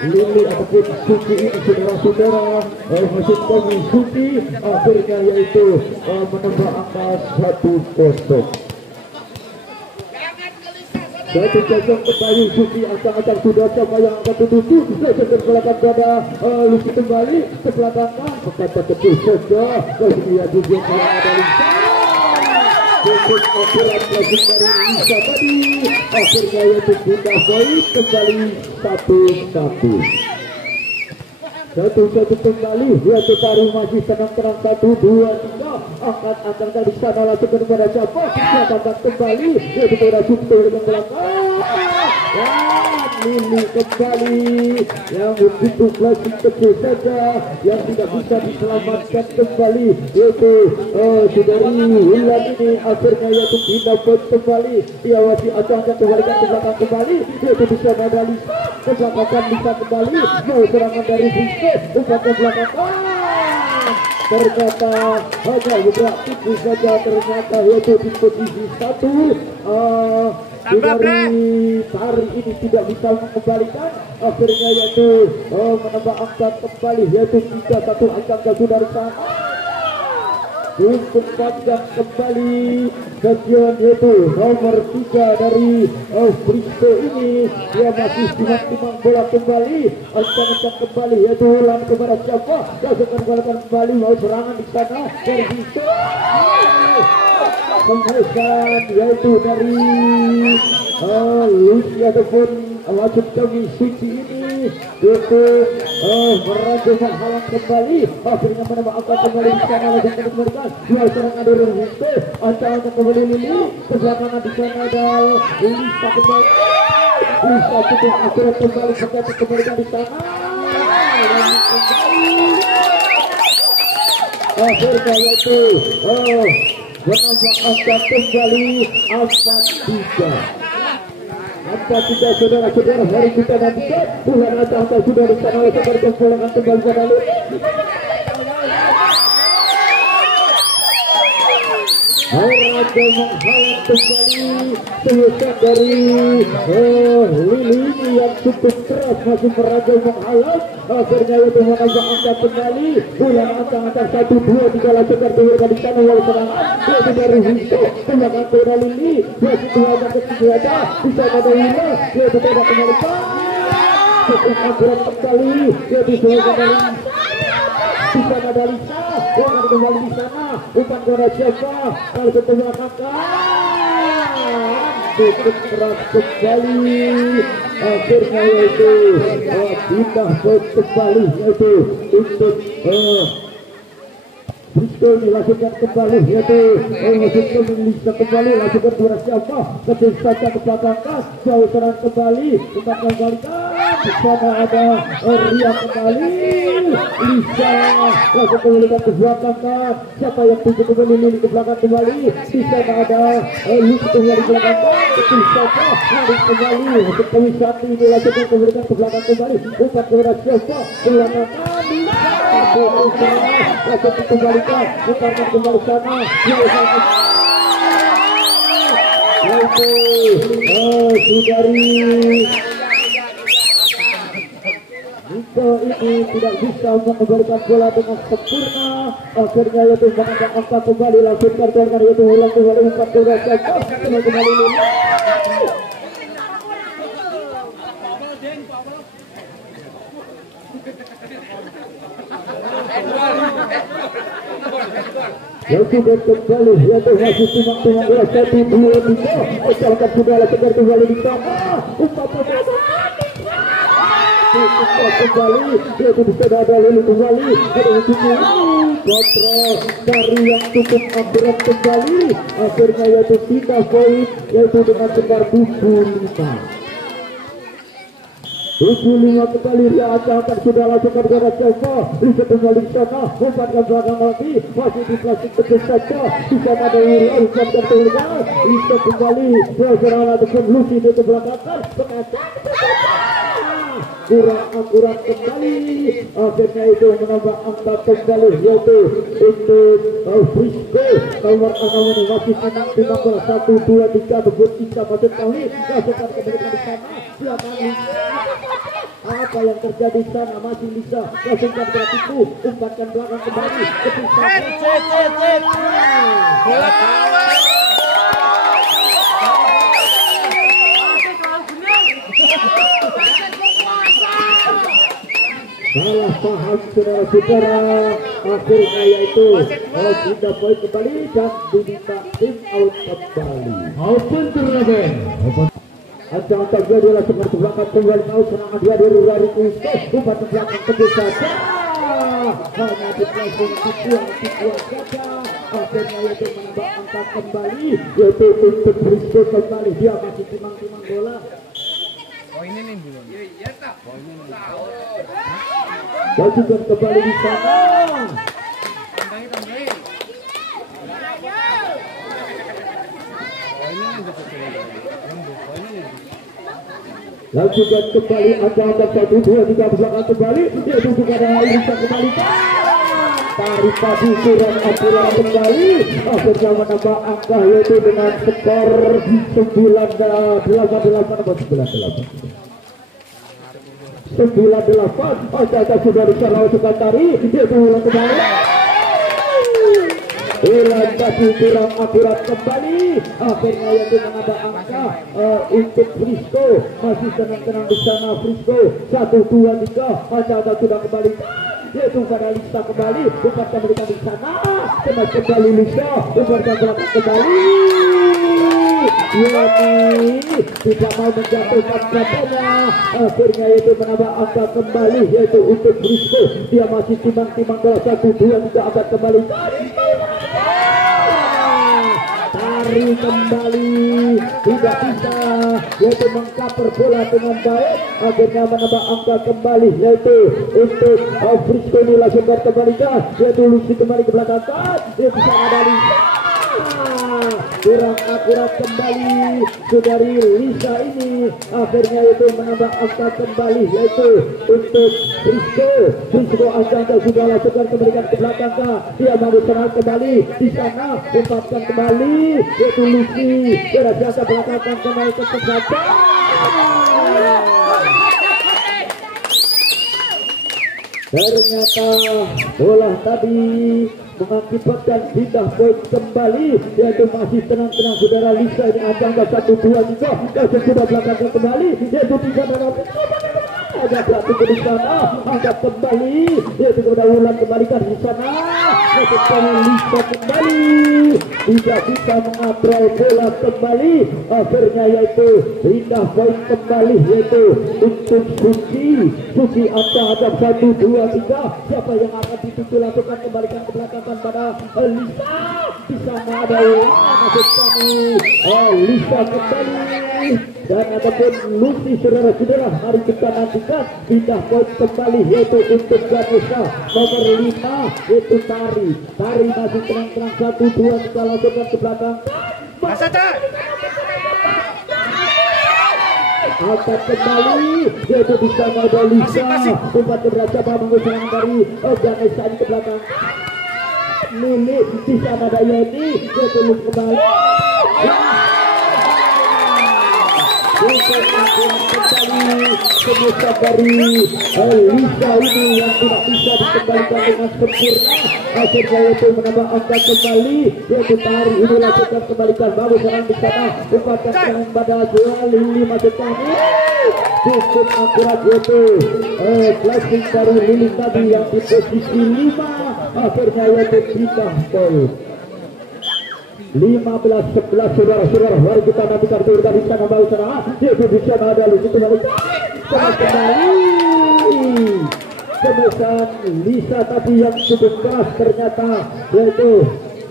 Lili ataupun Suci ini saudara-saudara masuk kami Suci akhirnya yaitu menambah angka 1-0. Satu kosong kembali Suci acang-acang sudah sama yang akan tutupi langsung ke belakang pada Lucy kembali ke belakang berkata kecil saja kemudian juga yang ada Lisa cukup akurat langsung dari Lisa tadi akhirnya yaitu Bunda Boy kembali 1-1. Satu kembali yaitu Tari masih tenang-tenang 1, 2, 3 angkat dari sana langsung kepada siapa angkat kembali yaitu kepada Sumpil dengan belakang Lili kembali yang begitu klasik kecil saja yang tidak bisa diselamatkan kembali yaitu Saudari Wulan ini akhirnya yaitu pindah kembali diawasi acang-acang kembalikan ke belakang kembali yaitu bisa ada Lisa ke belakang bisa kembali mau serangan dari Rizky umpan ke belakang ternyata hanya beberapa tipis saja ternyata yaitu di posisi 1 dari Tari ini tidak bisa mengembalikan akhirnya yaitu menambah angka kembali yaitu 3-1 angka dari sana untuk panjang kembali bagian yaitu nomor 3 dari Frisco ini dia masih timang-timang bola kembali ancang-ancang kembali yaitu ulang kepada siapa kembali mau serangan di sana dari Frisco menghasilkan yaitu dari Lucy ataupun wajib kami Suci ini yaitu merancang menghalang kembali akhirnya menambah angka kembali di sana langsung dikembalikan dua serangan dari Rizky ancang-ancang kembali Lili kebelakangan di sana ada Lisa kembali Lisa cukup akurat kembali kembalikan di sana akhirnya yaitu menambah angka kembali 4-3 saudara-saudara hari kita nantikan bulan acang-acang sudah di sana oleh keberkempulangan kembali pada Raja menghalang kembali selesai dari Lili yang cukup keras masih meraja menghalang akhirnya itu menambah angka kembali bulan acang-acang 1, 2, 3 langsung tertulis di sana walau serangan yaitu dari Rizky kembali ke Lili yaitu 2 angka ketiga bisa ada Lila yaitu tidak kembalikan cukup akurat kembali yaitu selesai dari bisa ada Lisa yang kembali di sana umpan kepada siapa kalau ke belakang cukup keras kembali akhirnya yaitu pindah kembali yaitu untuk Frisco dilakukan kembali yaitu Frisco bisa kembali lakukan kepada siapa kecil saja ke belakang jauh serang kembali umpan kembalikan di sana ada Ria kembali Lisa langsung kembalikan ke belakang siapa yang tuju kembali Lili ke belakang kembali di sana ada Lisa kembali ke belakang kecil saja lari kembali untuk Kewisati ini langsung kembalikan ke belakang kembali umpan kepada siapa belakang langsung kembalikan umpan kembali sana Saudari Niko ini tidak bisa mengembalikan bola dengan sempurna akhirnya yaitu menambah angka kembali langsung terjadi yaitu ulang kembali umpan kepada kembali yang sudah kembali yaitu masih timang-timang bola 1, 2, 3 asalkan sudah lakukan kembali di sana umpan kembali yaitu bisa ada Lili kembali ada kontrol dari yang cukup akurat kembali akhirnya yaitu pindah poin yaitu dengan skor 75 kembali dia akan sudah lakukan kepada siapa bisa kembali ke sana umpan ke belakang lagi masih di plastik kecil saja di sana ada Uriah umpan tertulungan bisa kembali serangan ataupun Lucy di belakang kurang akurat kembali akhirnya itu menambah angka kembali yaitu untuk Frisco nomor 6 ini masih timang 1, 2, 3 bebut kita masuk kali lakukan kembali di sana silakan apa yang terjadi sana, masih bisa langsungkan gratiku, umpankan belakang kembali salah paham saudara-saudara, akhirnya yaitu sudah poin kembali dan diminta tim out kembali. Open turnamen. Ancang-ancang dia adalah seperti belakang kembali out, serangan dia dari Rari Kusto, umpan belakang kedua saja hanya diplasing tipuan saja, akhirnya yaitu menambah angka kembali, yaitu untuk Brisco kembali, dia masih timang-timang bola. Poinnya nih belum. Iya tak. Wajukan kembali di sana. Lanjutkan kembali, ada 1, 2, 3 belakang kembali, yaitu juga ada bisa kembali. Tarik padu kurang aturan kembali, akhirnya menambah angka yaitu dengan skor 98. Ada sudah diserang sekatari, yaitu ulang kembali. Ulang tadi kurang akurat kembali, akhirnya yaitu menambah angka untuk Frisco, masih tenang-tenang di sana Frisco. 1, 2, 3, ada sudah kembali, yaitu pada Lisa kembali, bukan memberikan di sana, kembali Lisa, bukan kembali. Yani tidak mau menjatuhkan katanya, akhirnya yaitu menambah angka kembali, yaitu untuk Frisco. Dia masih timang-timang bola, 1, 2, 3 akan kembali. Tarik kembali, tidak bisa yaitu mengcover bola dengan baik, akhirnya menambah angka kembali, yaitu untuk Frisco ini langsung kembalikan, yaitu Lucy kembali ke belakang, dia bisa ada Lisa, kurang akurat kembali dari Lisa ini, akhirnya itu menambah angka kembali, yaitu untuk Frisco angka sudah langsungkan kembalikan ke belakang, dia mau serang kembali di sana, umpankan kembali, yaitu Lucy berhasil belakang kembali ke belakang. Ternyata bola tadi mengakibatkan pindah poin kembali, yaitu masih tenang-tenang saudara Lisa ini angka 1, 2, 3 dan sudah belakang kembali, yaitu 3 dan ada berarti di sana, angkat kembali, yaitu kepada ulang kembalikan di sana, yaitu Lisa kembali, tidak bisa mengatrol bola kembali, akhirnya yaitu pindah poin kembali, yaitu untuk Suci angka ada 1, 2, 3, siapa yang akan dituju lakukan kembalikan ke belakang pada Lisa, di sana ada ulang masuk kami, Lisa kembali, dan adapun Lucy saudara-saudara, mari kita nantikan pindah poin kembali, yaitu untuk Ganesha nomor 5, yaitu Tari masih tenang-tenang 1, 2, 3 langsungkan ke belakang, angkat kembali, yaitu di sana ada Lisa, umpan berhasil mengusung dari Ganesha ke belakang, Lili di sana ada Yeni, yaitu Lili kembali. Untuk kembali kemudian dari Lisa ini yang tidak bisa dikembalikan dengan sempurna, akhirnya yaitu menambah angka kembali, yaitu Tari ini lakukan kembalikan, baru serang di sana, umpankan serangan pada Lili masuk kami, cukup akurat, yaitu flashing dari Lili tadi yang di posisi 5, akhirnya yaitu pindah poin 15-11 saudara-saudara, mari kita nantikan dari sana baru serangan, yaitu di sana ada Lucy kembali kemudian Lisa tadi yang cukup keras, ternyata yaitu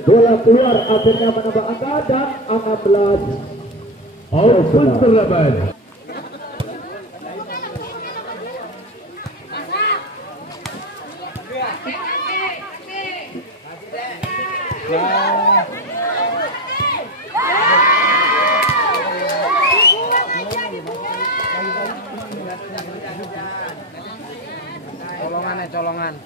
bola keluar, akhirnya menambah angka dan 16 Open turnamen. Colongan.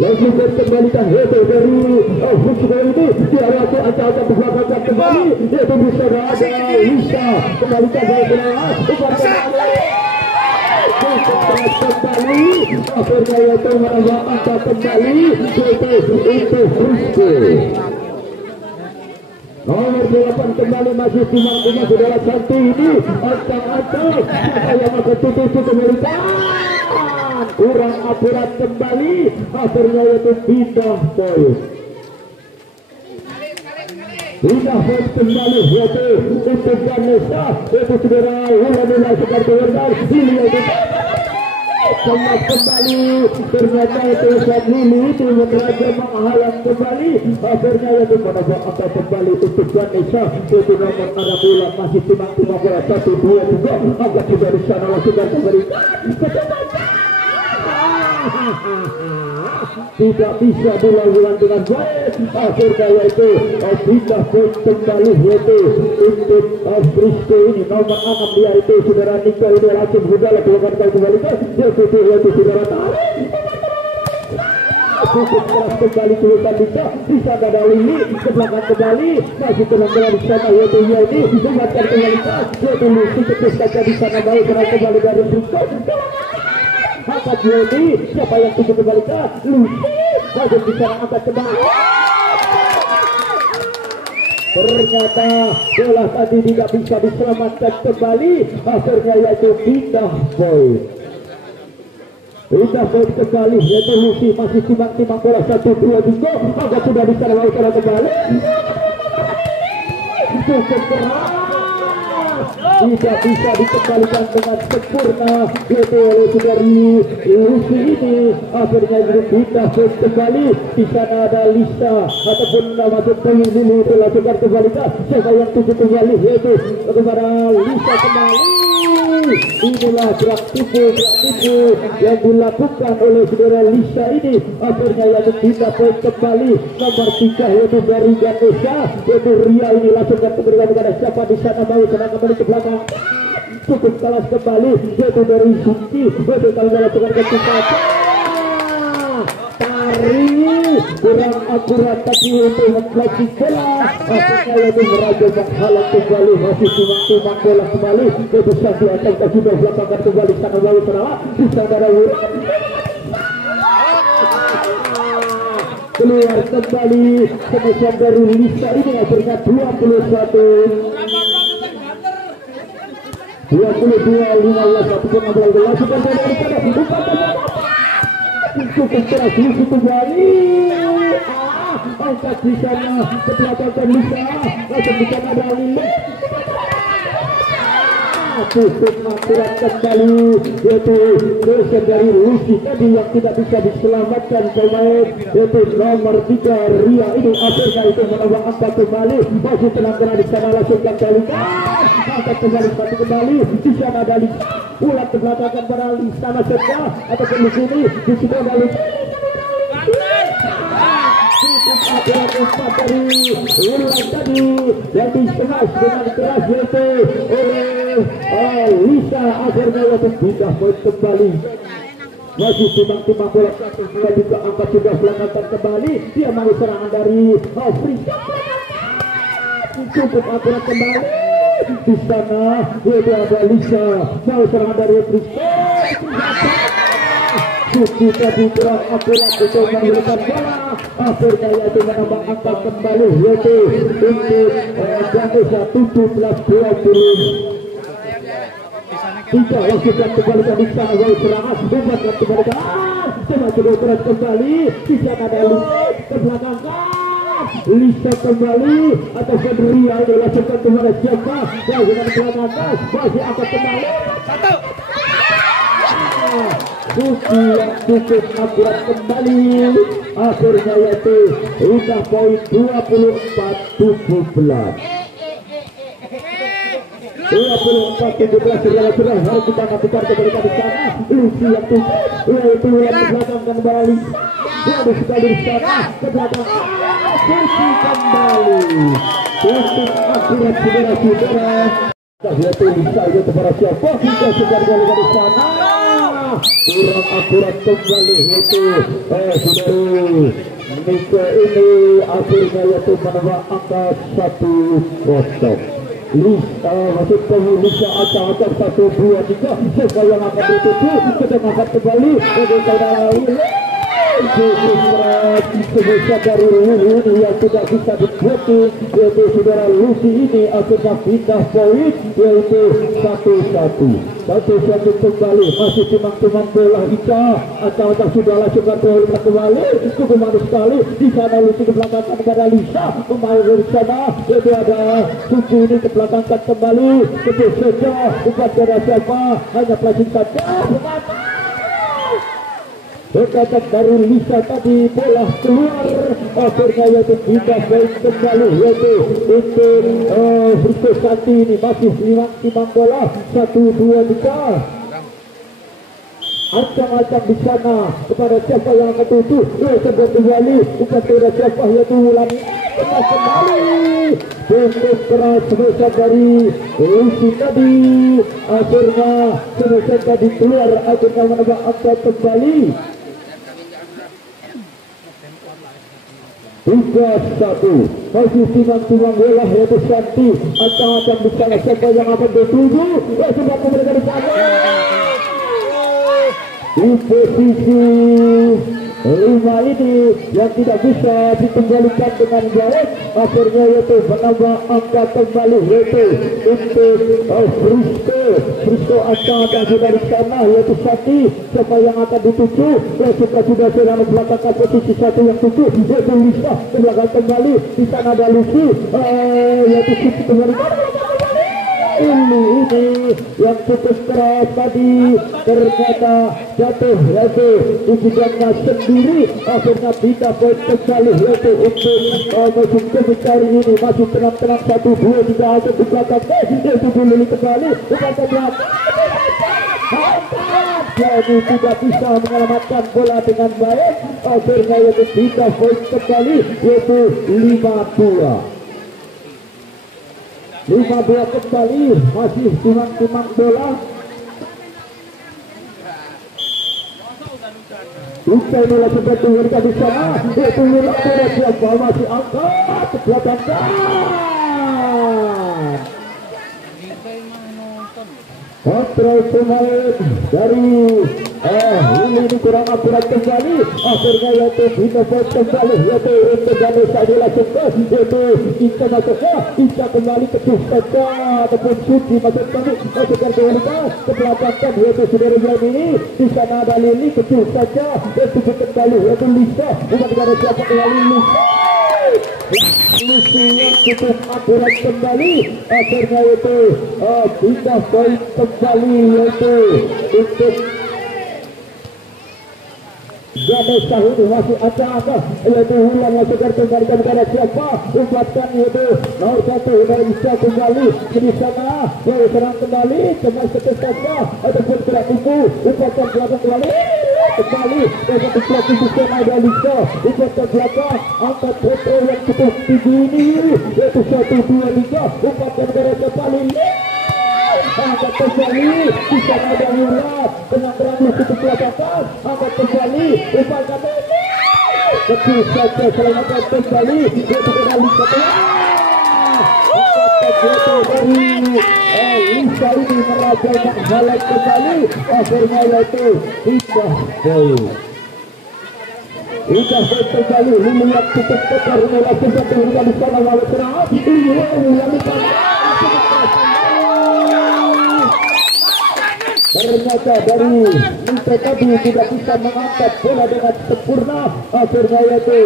Langsung kembalikan itu dari Futsal ini diarah ke acak-acak belakang kembali yaitu bisa ada Lisa kembalikan dari belakang kembali akhirnya yaitu menambah angka kembali itu Frisco nomor 8 kembali masih timang-timang saudara satu ini acak-acak yang akan tutup kembalikan kurang akurat kembali akhirnya yaitu pindah poin kembali yaitu untuk Ganesha yaitu saudara mulai sekarang berdar ini yaitu kembali ternyata itu saat ini itu Raja menghalang kembali akhirnya yaitu menambah angka kembali untuk Ganesha yaitu nomor 6 masih timang-timang bola 1-2 juga agak juga di sana langsung kembali tidak bisa dilakukan dengan baik akhirnya yaitu pindah poin kembali yaitu untuk Frisco ini nomor 6 dia itu saudara Nika ini langsung sudah lakukan kembali yaitu saudara tarik cukup keras kembali tulisan Nika bisa ada Lili ke belakang kembali masih tenang di sana yaitu ini mengatkan kembali yaitu Lucy ketus saja di sana baik kembali dari Frisco angkat Yodi siapa yang tujuh kembali ke Lucy masih bicara angkat kembali ternyata bola tadi tidak bisa diselamatkan kembali akhirnya yaitu pindah poin kembali yaitu Lucy masih timang-timang bola 1-2 juga agak sudah diselamatkan kembali cukup keras tidak bisa dikembalikan dengan sempurna yaitu dari Lucy ini akhirnya kita kembali di sana ada Lisa ataupun masuk poin dulu dilakukan kembali siapa yang tujuh kembali yaitu kepada Lisa kembali inilah gerak tipu yang dilakukan oleh saudara Lisa ini akhirnya yaitu kita poin kembali nomor 3 yaitu dari Ganesha yaitu Ria ini langsungkan kembali kepada siapa di sana mau senang kembali ke belakang cukup kelas kembali yaitu dari Suci yaitu kalau melakukan kecepatan tarik kurang akurat tapi untuk memplasi bola akhirnya yaitu Raja menghalang kembali masih timang-timang bola kembali yaitu satu akan sudah belakangkan kembali sana lalu sana bisa ada keluar kembali kemudian dari Lisa ini akhirnya 22 15 ataupun 16 sudah dari sana cukup keras Lucy kembali angkat di sana ke belakang Lisa langsung di sana ada Lili cukup akurat kembali yaitu dosen dari Lucy tadi yang tidak bisa diselamatkan pemain yaitu nomor 3 Ria ini akhirnya itu menambah angka kembali masih tenang-tenang di sana langsung kembali angkat kembali sepatu kembali di sana ada Lisa ulat ke belakang pada Lisa maksudnya ataupun di sini di sini ada Lisa akurat empat dari ulat tadi yang dikemas dengan keras yaitu oleh Lisa akhirnya yaitu pindah poin kembali masih timang-timang bola dan juga angkat sudah belakangkan kembali dia mau serangan dari Frisco cukup akurat kembali di sana yaitu ada Lisa mau serangan dari Frisco cukup tadi kurang akurat untuk menghilangkan bola akhirnya yaitu menambah angka kembali yaitu untuk Ganesha 17-20 tidak langsungkan kembali ke sana gol serangan umpan kembali ke semakin berat kembali bisa ada Lisa ke belakang Lisa kembali atau Ria ini langsungkan kepada siapa langsungkan ke belakang masih angkat kembali satu Suci yang cukup akurat kembali akhirnya yaitu sudah poin 24-17 sudah harus kita lakukan kembali ke sana Lucy yang tutup yaitu yang belakang kembali lalu sekali di sana ke belakang Suci kembali untuk akurat saudara-saudara yaitu Lisa itu kepada siapa kita sudah kembali ke sana kurang akurat kembali itu saudara Mika ini akhirnya yaitu menambah angka 1-0. Masuk ke Lisa acak-acak 1-2-3 siapa yang akan ditutup kita angkat kembali untuk saudara sebesar dari ini yang tidak bisa dibuatin yaitu saudara Lucy ini akhirnya pindah poin yaitu 1-1 kembali masih timang-timang bola Ika atau sudah langsung kembali cukup manis sekali di sana Lucy ke belakang kepada Lisa pemain dari sana yaitu ada Suci ini ke belakang kembali ke saja bukan ada siapa hanya plastik saja berkaitan dari Lisa tadi bola keluar akhirnya yaitu pindah poin kembali yaitu untuk Frisko Santi ini masih timang bola 1-2-3 ancang-ancang di sana kepada siapa yang akan tutup sedang kembali kepada siapa yaitu Wulan kembali untuk keras sebesar dari Lucy tadi akhirnya sebesar tadi keluar akhirnya menambah angka kembali 3-1 masih timang-timang bola yaitu Santi ancang-ancang di sana siapa yang akan dituju coba mereka di sana di posisi 5 ini yang tidak bisa dikembalikan dengan baik akhirnya yaitu menambah angka kembali yaitu untuk Frisko ancang-ancang sudah di sana yaitu Santi siapa yang akan dituju sudah sedang belakangkan posisi 1 yang tuju yaitu Lisa ke belakang kembali di sana ada Lucy yaitu Suci kembali ini yang cukup keras tadi ternyata jatuh yaitu tujuannya sendiri akhirnya pindah poin kembali yaitu untuk musim kebesar ini masih tenang-tenang 1-2-3 aja di belakang yaitu Bulili kembali bukan belakang jadi tidak bisa menyelamatkan bola dengan baik akhirnya yaitu pindah poin kembali yaitu 5-2 kembali masih timang-timang bola usai bola seperti mereka di sana yaitu bola siapa masih angkat ke belakang kontrol pemain dari ini kurang akurat kembali akhirnya yaitu pindah poin kembali yaitu untuk Ganesha dilakukan yaitu Ika masuknya Ika kembali ke Suska ataupun Suci masuk kembali masukkan ke belakang yaitu saudara Jam ini di sana ada Lili kecil saja yaitu kembali yaitu Lisa bukan Ganesha kembali Lucy yang cukup akurat kembali akhirnya yaitu pindah poin kembali yaitu untuk Ganesha ini masih ada yaitu Wulan masukkan kembali kepada siapa umpatkan yaitu nomor 1 dari Lisa kembali di sana yaitu serang kembali cuma saja ataupun tidak mampu umpatkan belakang kembali dengan pelatih sistem ada Lisa umpatkan belakang angkat foto yang cukup tinggi ini yaitu 1-2-3 umpatkan kepada siapa angkat kembali di sana ada Wulan dengan berani cukup belakang angkat kembali umpatkan kecil saja selamatkan kembali yaitu kepada Lisa dari Lisa ini meraja menghalang kembali akhirnya yaitu pindah poin kembali melihat cukup tekar relasi satu di sana lalu serang ini yang ternyata dari Lisa tadi tidak bisa mengangkat bola dengan sempurna akhirnya yaitu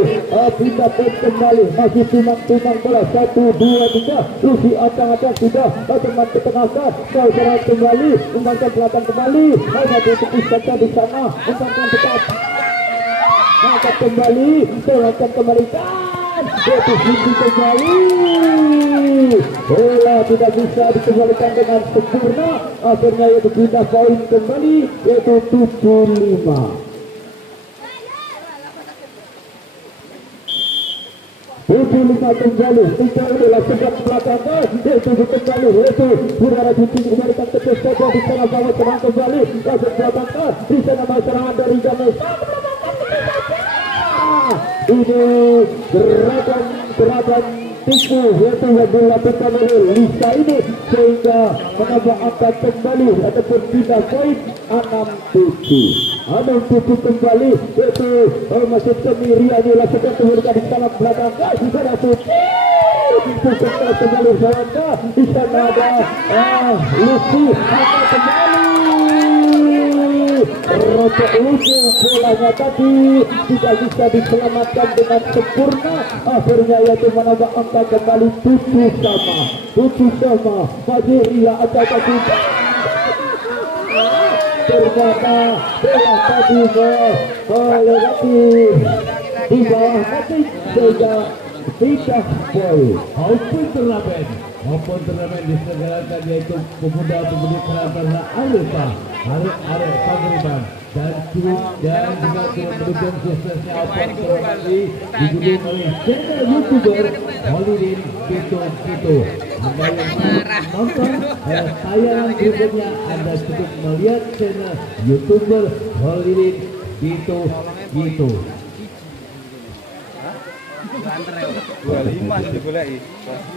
pindah poin kembali masih timang-timang bola 1-2-3 Lucy acang-acang sudah teman ketengahkan kau serang kembali umpankan belakang kembali hanya ditepis saja di sana umpankan tetap angkat kembali serahkan kembali yaitu Suci kembali bola tidak bisa dikembalikan dengan sempurna akhirnya yaitu pindah poin kembali yaitu 7-5 lima kembali, itu adalah sebelah belakang, yaitu kembali, yaitu Budara Cici diberikan ke Pesta di sana bawah serang kembali, langsung belakang, di sana mau serangan dari Ganesha. Ini gerakan tipu yaitu yang dilakukan oleh Lisa ini sehingga menambah angka kembali ataupun pindah poin 6-7 kembali yaitu masih Semiria dilakukan kembali di sana belakang di sana Putih kembali sana di sana ada Lucy angka kembali Rotok lucu bolanya tadi tidak bisa diselamatkan dengan sempurna, akhirnya yaitu menambah angka kembali 7 sama Majeria atau tidak ternyata bola tadi melewati di bawah kaki sehingga tidak poin. Maupun turnamen diselenggarakan yaitu pemuda-pemudi Kerabana Arepa Arek Pagriban dan juga mendukung suksesnya Open Turnamen didukung oleh channel YouTuber Holidin Pito. Anda yang nonton tayangan berikutnya Anda cukup melihat channel YouTuber Holidin Pito.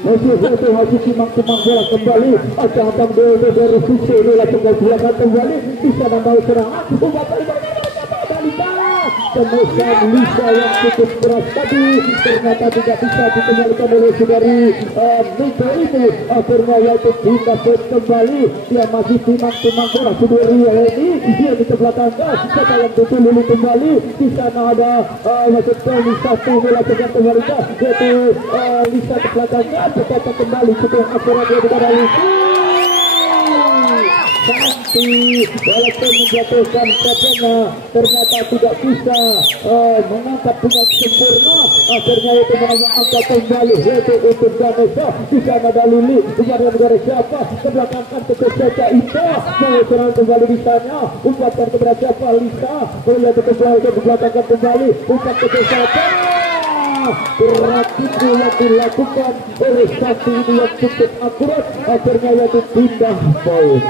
Masih Haji Timang bola kembali abang Dodo dari sisi bola kembali di sana mau serangan temukan Lisa yang cukup keras tadi ternyata tidak bisa dikembalikan oleh saudari Niko ini akhirnya yaitu pindah kembali dia masih timang bola saudari ini dia di sebelah kanan kita yang tutup dulu kembali di sana ada maksudnya Lisa bola kembali yaitu Lisa ke belakangnya berkata kembali cukup akurat dia kepada Lisa Santi walaupun menjatuhkan katanya ternyata tidak bisa mengangkat dengan sempurna akhirnya itu menambah angka kembali yaitu untuk Ganesha di sana ada Lili kepada negara siapa ke belakang ke Seca Ita mau serang kembali di sana umpatkan kepada siapa Lisa melihat ke belakang kembali umpat ke Seca berat itu yang dilakukan oleh Santi ini yang cukup akurat akhirnya yaitu pindah poin.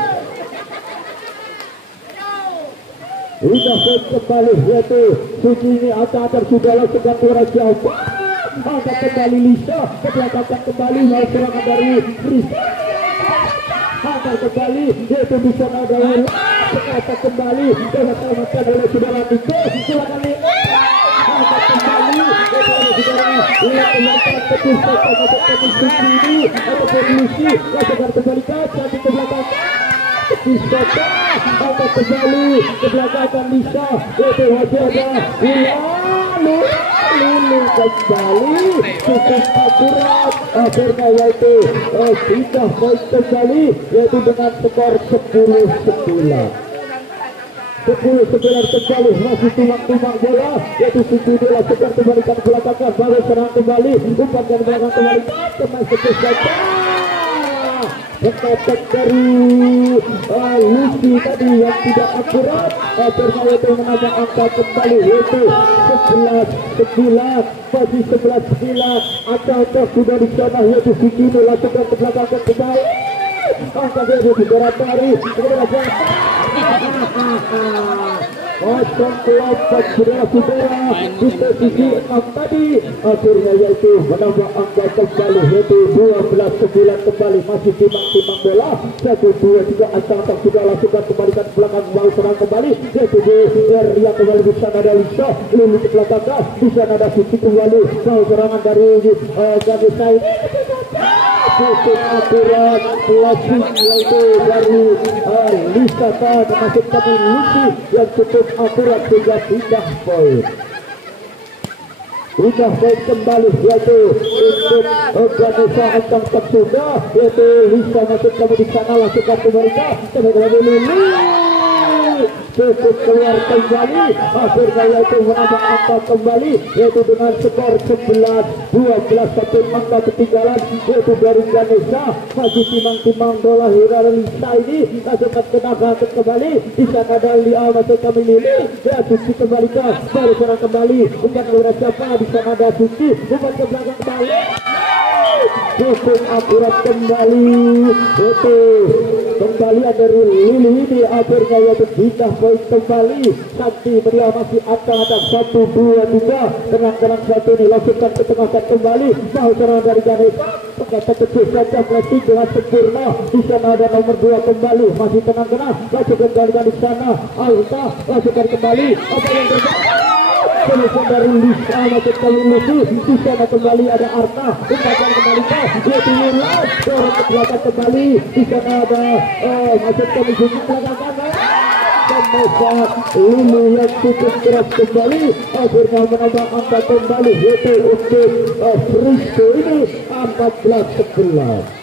Sudah kembali yaitu Suci ini akan sudah lakukan kurang angkat kembali Lisa ke belakang kembali mau serangan dari Risa angkat kembali yaitu di sana ada angkat kembali diselamatkan oleh saudara Niko silakan angkat kembali oleh saudara lihat melangkah ke pusat untuk Suci ini ataupun Lucy lakukan kembali kaca di belakang Bisa angkat kembali ke belakang Lisa yaitu wajahnya Lulu kembali cukup akurat akhirnya yaitu pindah poin kembali yaitu dengan skor 10-9 kembali masih timang bola yaitu Suci bola sekarang kembalikan belakang baru serang kembali umpan dan belakang kembali teman sekejap Dekat dari Lucy tadi yang tidak akurat akhirnya itu menambah angka kembali yaitu 11-9 masih 11-9 angka sudah di sana yaitu Suci lakukan ke belakang kembali angka dia di darat dari kelompok saudara-saudara di posisi 6 tadi akhirnya yaitu menambah angka kembali yaitu 12-9 kembali masih timang bola 1-2-3 angka sudah lakukan kembalikan belakang mau serang kembali yaitu yang kembali di sana ada Lisa Lili ke belakang di sana ada Suci kembali mau serangan dari Ganesha cukup akurat pelacing yaitu dari Lisa termasuk kami Lucy yang cukup akurat sehingga pindah poin kembali yaitu untuk Ganesha ancang tersudah yaitu Lisa masuk kami di sana lakukan kembali Lili cukup keluar kembali, akhirnya yaitu menambah angka kembali yaitu dengan skor 11-12. Satu angka ketinggalan yaitu dari Ganesha, masih timang-timang bola Hiralisa ini masukkan tenaga kembali di sana ada Lia masuk kami Lili ya Suci kembali ke baru serang kembali umpan keluar siapa di sana ada Suci umpan ke belakang kembali cukup akurat kembali itu kembalian dari Lili ini akhirnya yaitu pindah poin kembali. Sakti Media masih atas 1-2-3 tenang-tenang satu ini langsungkan ke tengah kembali mau serang dari Ganesha kata kecil saja flashing dengan sempurna di sana ada nomor 2 kembali masih tenang-tenang langsungkan kembali di sana Alta langsungkan kembali apa yang terjadi telepon dari Lisa masuk ke Lucy di sana kembali ada Arta umpan kembali ke yaitu Yulas dorong ke belakang kembali di sana ada masuk ke Lucy belakang kanan Ganesha Lili yang cukup keras kembali akhirnya menambah angka kembali yaitu untuk Fristo ini 14-11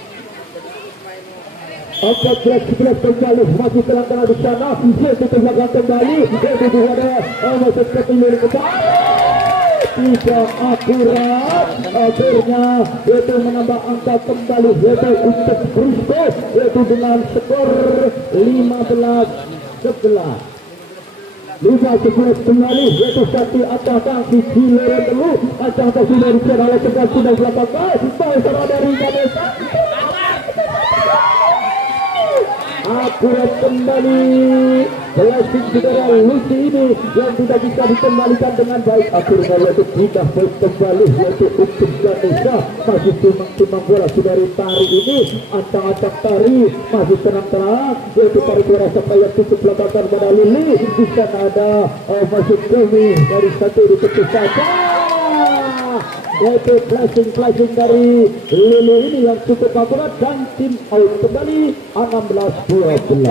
kembali masih tenang-tenang di sana yaitu ke belakang kembali yaitu ada masuk ke timur kembali tidak akurat akhirnya yaitu menambah angka kembali yaitu untuk Fristo yaitu dengan skor 15-11 kembali yaitu Sakti atas kaki Cilere dulu atas kaki dari Cerala Tegal sudah belakang baik serang dari Ganesha akurat kembali flashing saudara Lucy ini yang tidak bisa dikembalikan dengan baik akhirnya yaitu pindah poin kembali yaitu untuk Ganesha masih timang-timang bola saudari Tari ini antang-antang Tari masih tenang-tenang yaitu Tari bola sampai yang cukup belakang pada Lili di sana ada masuk kami dari satu diketuk saja yaitu flashing dari Lili ini yang cukup akurat dan tim out kembali 16-12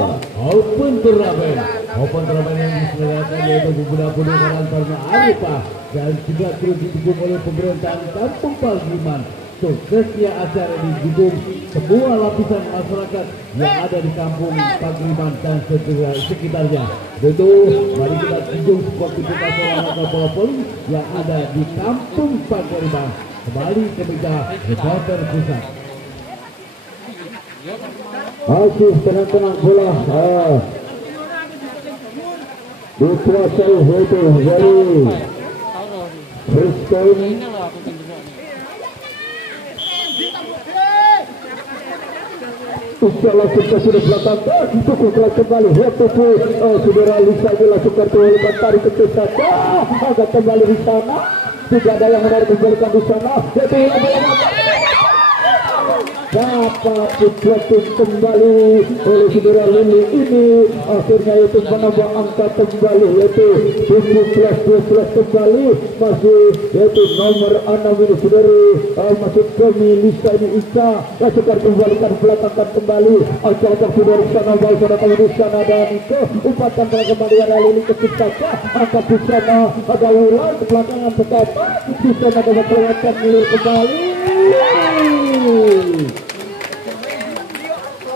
Open turnamen yang diselenggarakan yaitu beberapa negara karena Arifah dan juga terus didukung oleh pemerintahan Kampung Pagiman. Suksesnya acara didukung semua lapisan masyarakat yang ada di Kampung Pagiman dan sekitarnya. Tentu mari kita dukung sportivitas olahraga bola voli yang ada di Kampung Pagiman. Kembali ke meja reporter pusat. masih tenang-tenang bola dikuasai yaitu dari Fristo ini langsung ke sudut belakang cukup kelas kembali yaitu saudara Lisa ini langsung ke tarik kecil saja agak kembali di sana tidak ada yang menarik kembalikan di sana yaitu dapat dijatuh kembali oleh saudara Lili ini akhirnya yaitu menambah angka kembali yaitu 17-12 kembali masih yaitu nomor 6 ini saudari masuk kami Lisa ini Ika langsungkan kembalikan belakangkan kembali acak-acak saudari sana baik sana kami di sana dan ke umpatan kembali ada Lili kecil saja angkat di sana ada Wulan ke belakangan betapa di sana dapat kelewatan milir kembali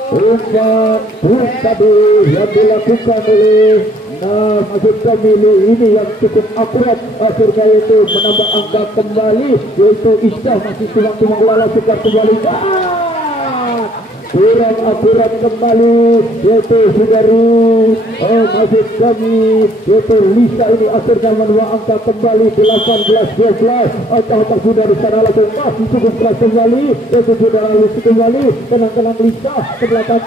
umpan tadi yang dilakukan oleh maksud kami ini yang cukup akurat akhirnya itu menambah angka kembali yaitu Isyah masih tulang-tulang lala sukar kembali kurang akurat kembali yaitu saudari maksud kami yaitu Lisa ini akhirnya menambah angka kembali 18-12 atau sudah di sana langsung cukup keras kembali yaitu saudara Lisa kembali tenang-tenang Lisa ke belakang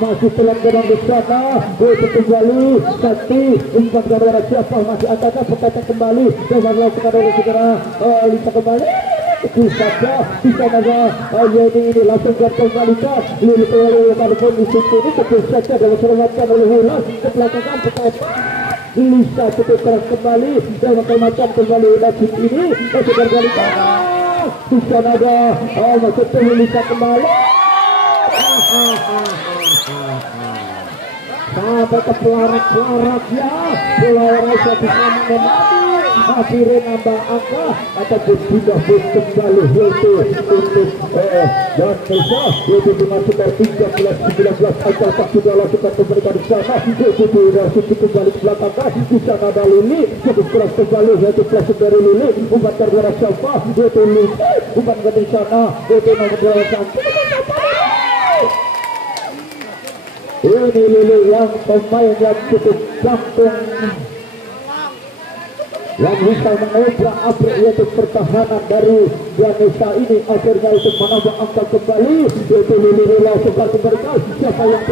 masih tenang-tenang di sana yaitu kembali Sakti umpan gara-gara siapa masih angkatan pertanyaan kembali dan lakukan oleh saudara Lisa kembali itu saja di sana ini langsung kembalikan Lili kembali walaupun di situ ini kecil saja dan diselamatkan oleh Wulan ke belakangan betapa Lisa cukup keras kembali dan macam kembali nasib ini masih kembalikan di sana ada masuk ke Lisa kembali sampai ke pelarak-pelarak ya bola Indonesia bisa mengamati akhirnya nambah angka ataupun sudah pun kembali yaitu untuk dan Nesa yaitu dengan skor 13-19 angka sudah lakukan pemberikan di sana yaitu sudah kembali ke belakang di sana ada Lili cukup keras kembali yaitu plastik dari Lili umpan tergora siapa yaitu Lili umpan ke di sana yaitu nomor 2 ini Lili yang pemain yang cukup jantung yang bisa mengobrak-abrik yaitu pertahanan dari Nesa ini akhirnya itu menambah angka kembali yaitu Lili sempat memberikan siapa yang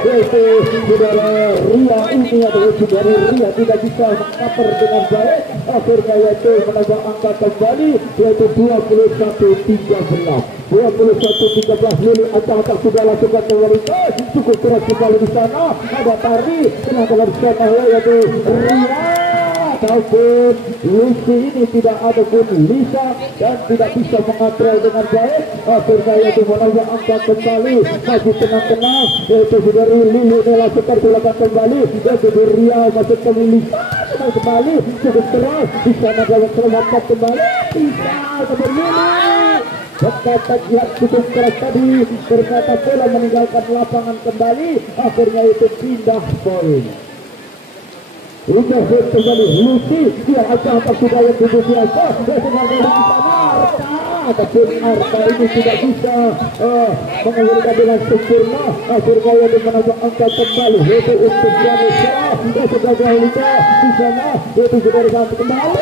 yaitu saudara Ria ini adalah saudara Ria tidak bisa mengcover dengan baik akhirnya yaitu menambah angka kembali yaitu 21-13 Lili acak-acak sudah lakukan pemberikan cukup keras kembali di sana ada Tari tenaga di sana yaitu Ria ataupun Lucy ini tidak ada pun Lisa dan tidak bisa mengatrol dengan baik akhirnya yaitu menambah angka kembali masih tenang-tenang yaitu dari Lili melakukan silakan kembali yaitu Ria masuk ke Lisa kembali cukup keras di sana dalam selamatkan kembali bisa kembali berkata yang cukup keras tadi berkata bola meninggalkan lapangan kembali akhirnya itu pindah poin. Sudah kembali Lucy dia acak-acak sudah yang tujuh biasa dia sedang dari sana ataupun Arta ini tidak bisa mengelurkan dengan sempurna akhirnya yang menambah angka kembali yaitu untuk Nesa dia sudah Lisa di sana yaitu sudah satu kembali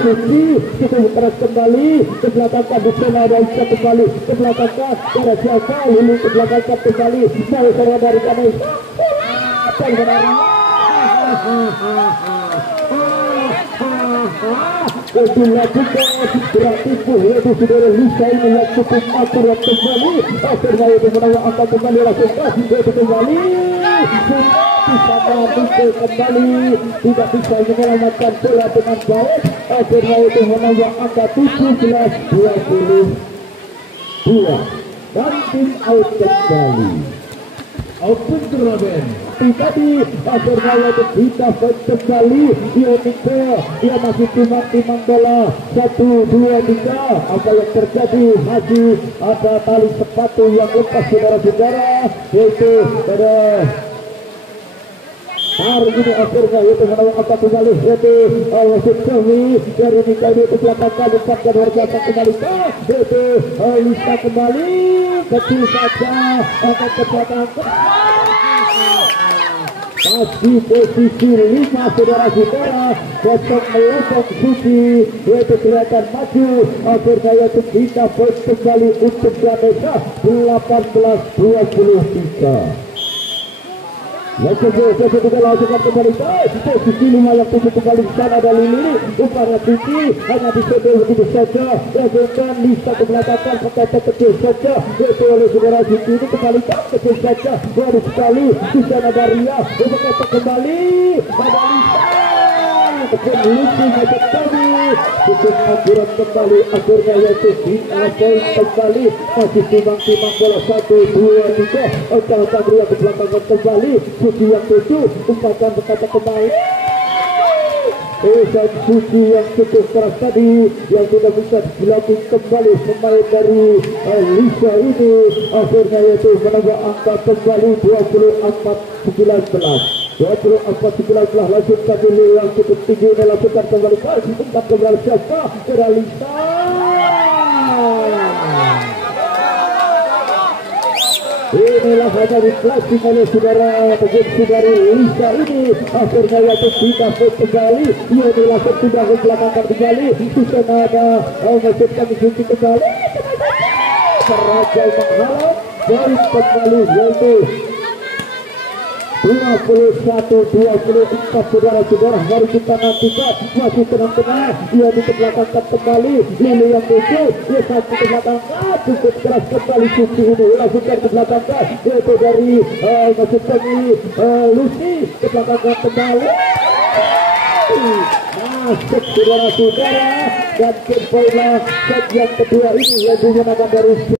Suci cukup keras kembali ke belakang di sana dan bisa kembali ke belakang ada siapa Lili ke belakang kembali dari sana dari Nesa dilakukan berarti yaitu saudara Lisa ini yang cukup akurat kembali akhirnya itu menambah angka kembali lakukan yaitu kembali bisa menghabiskan kembali tidak bisa menyelamatkan bola dengan baik akhirnya itu menambah angka 17-22 dan tim out kembali Open turnamen tadi akhirnya yaitu kita kembali dia masih timang bola 1, 2, 3 apa yang terjadi Haji ada tali sepatu yang lepas saudara-saudara yaitu pada hari ini akhirnya yaitu menawar angka kembali yaitu Wasit Kami dari Nika itu belakang depan dan harga kembali yaitu Lisa kembali kecil saja akan ke belakang masih posisi 5 saudara-saudara kosong melosong Suci yaitu kelihatan maju akhirnya yaitu kita kembali untuk Nesa 18-23 Kita lakukan kembali posisi 5 yang tujuh kembali di sana ada Lili upaya Suci hanya disedot begitu saja lakukan Lisa ke belakang pakai kecil saja yaitu oleh saudara Suci ini kembali kecil saja baru sekali di sana ada Ria upaya kembali pada Lisa kecil Lucy masuk tadi cukup akurat kembali akhirnya yaitu poin kembali masih timang bola 1, 2, 3 acak-acak Ria ke belakang kembali Suci yang tujuh umpatan berkata kembali Suci yang cukup keras tadi yang tidak bisa dilakukan kembali pemain dari Lisa ini akhirnya yaitu menambah angka kembali 24-19 lanjutkan dulu yang cukup tinggi dilakukan kembali umpan kembali siapa kepada Lisa inilah hanya diplastik oleh saudara dari Lisa ini akhirnya yaitu tidak kembali ia dilakukan sudah ke belakang kembali di sana ada masukkan Suci kembali serajai menghalang dari kembali yaitu 21-24 saudara-saudara mari kita nantikan masih tenang-tenang ia dikebelakangkan kembali Lili yang tujuh ia satu ke belakang cukup keras kembali Suci ini lakukan ke belakang yaitu dari masukkan Lucy ke belakang kembali masuk saudara-saudara dan kembali set yang kedua ini yang digunakan dari